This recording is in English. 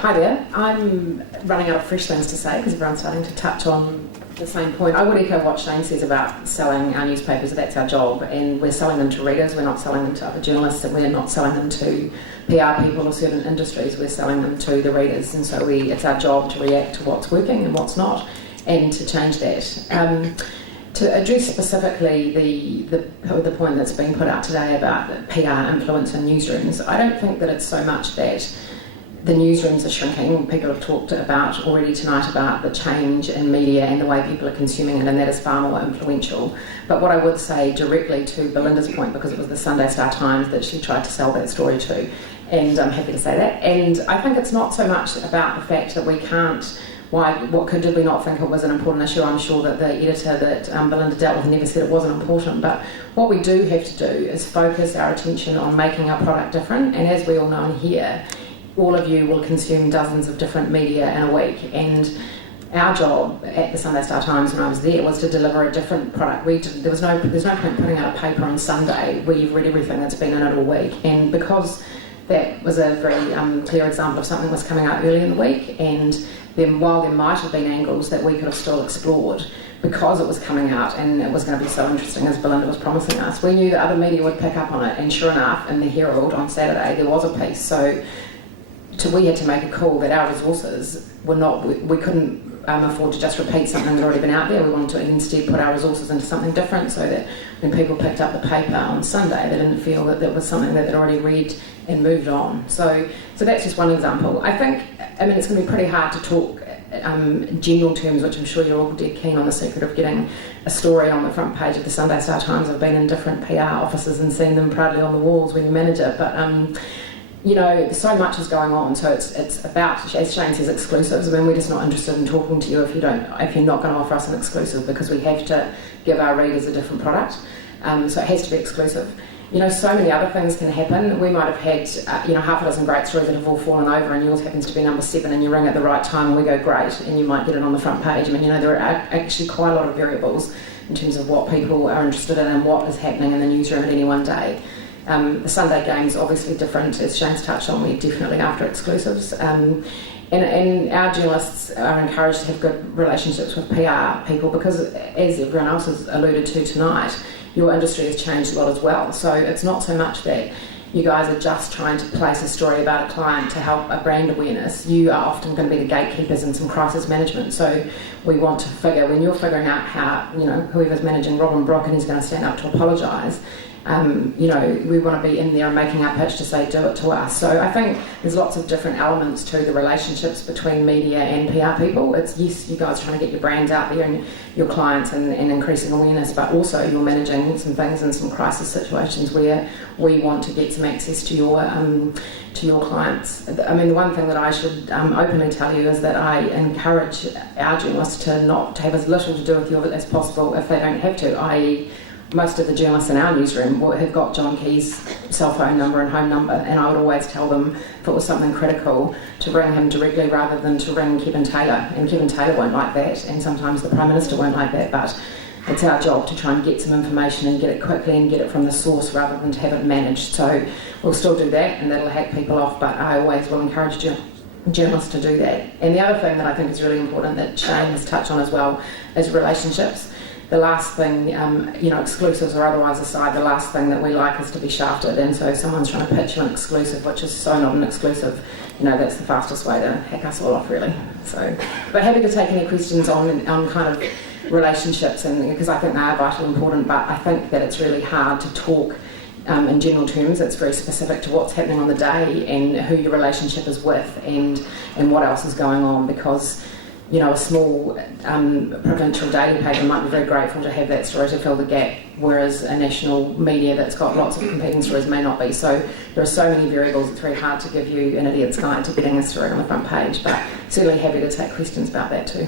Hi there. I'm running out of fresh things to say because everyone's starting to touch on the same point. I would echo what Shane says about selling our newspapers. That's our job, and we're selling them to readers. We're not selling them to other journalists, and we're not selling them to PR people or certain industries. We're selling them to the readers, and so it's our job to react to what's working and what's not, and to change that. To address specifically the point that's been put out today about PR influence in newsrooms, I don't think that it's so much that the newsrooms are shrinking. People have talked about already tonight about the change in media and the way people are consuming it, and that is far more influential. But what I would say directly to Belinda's point, because it was the Sunday Star Times that she tried to sell that story to, and I'm happy to say that, and I think it's not so much about the fact that we can't, did we not think it was an important issue? I'm sure that the editor that Belinda dealt with never said it wasn't important, but what we do have to do is focus our attention on making our product different, and as we all know in here, all of you will consume dozens of different media in a week, and our job at the Sunday Star Times when I was there was to deliver a different product. There's no point putting out a paper on Sunday where you've read everything that's been in it all week, and because that was a very clear example of something that was coming out early in the week, and then while there might have been angles that we could have still explored, because it was coming out and it was going to be so interesting as Belinda was promising us, we knew that other media would pick up on it, and sure enough in the Herald on Saturday there was a piece. So we had to make a call that our resources were not, we couldn't afford to just repeat something that had already been out there. We wanted to instead put our resources into something different, so that when people picked up the paper on Sunday they didn't feel that that was something that they'd already read and moved on. So that's just one example. I mean it's going to be pretty hard to talk general terms, which I'm sure you're all dead keen on, the secret of getting a story on the front page of the Sunday Star Times. I've been in different PR offices and seen them proudly on the walls when you manage it, but you know, so much is going on, so it's about, as Shane says, exclusives. I mean, we're just not interested in talking to you if you're not going to offer us an exclusive, because we have to give our readers a different product. So it has to be exclusive. You know, so many other things can happen. We might have had, half a dozen great stories that have all fallen over, and yours happens to be number 7, and you ring at the right time, and we go, great, and you might get it on the front page. I mean, there are actually quite a lot of variables in terms of what people are interested in and what is happening in the newsroom at any one day. The Sunday game is obviously different, as Shane's touched on. We're definitely after exclusives. And our journalists are encouraged to have good relationships with PR people, because, as everyone else has alluded to tonight, your industry has changed a lot as well. So it's not so much that you guys are just trying to place a story about a client to help a brand awareness. You are often going to be the gatekeepers in some crisis management. So we want to figure, when you're figuring out how, whoever's managing Robin Brock and he's going to stand up to apologise, we want to be in there and making our pitch to say, do it to us. So I think there's lots of different elements to the relationships between media and PR people. It's, yes, you guys trying to get your brands out there and your clients and increasing awareness, but also you're managing some things in some crisis situations where we want to get some access to your clients. I mean, the one thing that I should openly tell you is that I encourage our journalists to have as little to do with you as possible if they don't have to, i.e. most of the journalists in our newsroom have got John Key's cell phone number and home number, and I would always tell them, if it was something critical, to ring him directly rather than to ring Kevin Taylor. And Kevin Taylor won't like that, and sometimes the Prime Minister won't like that, but it's our job to try and get some information and get it quickly and get it from the source rather than to have it managed. So we'll still do that, and that'll hack people off, but I always will encourage journalists to do that. And the other thing that I think is really important that Shane has touched on as well is relationships. The last thing, exclusives or otherwise aside, the last thing that we like is to be shafted, and so if someone's trying to pitch you an exclusive, which is so not an exclusive, that's the fastest way to hack us all off, really. So, but happy to take any questions on kind of relationships, and because I think they are vitally important, but I think that it's really hard to talk in general terms. It's very specific to what's happening on the day and who your relationship is with and what else is going on, because a small provincial daily paper might be very grateful to have that story to fill the gap, whereas a national media that's got lots of competing stories may not be. So there are so many variables, it's very hard to give you an idiot's guide to getting a story on the front page, but certainly happy to take questions about that too.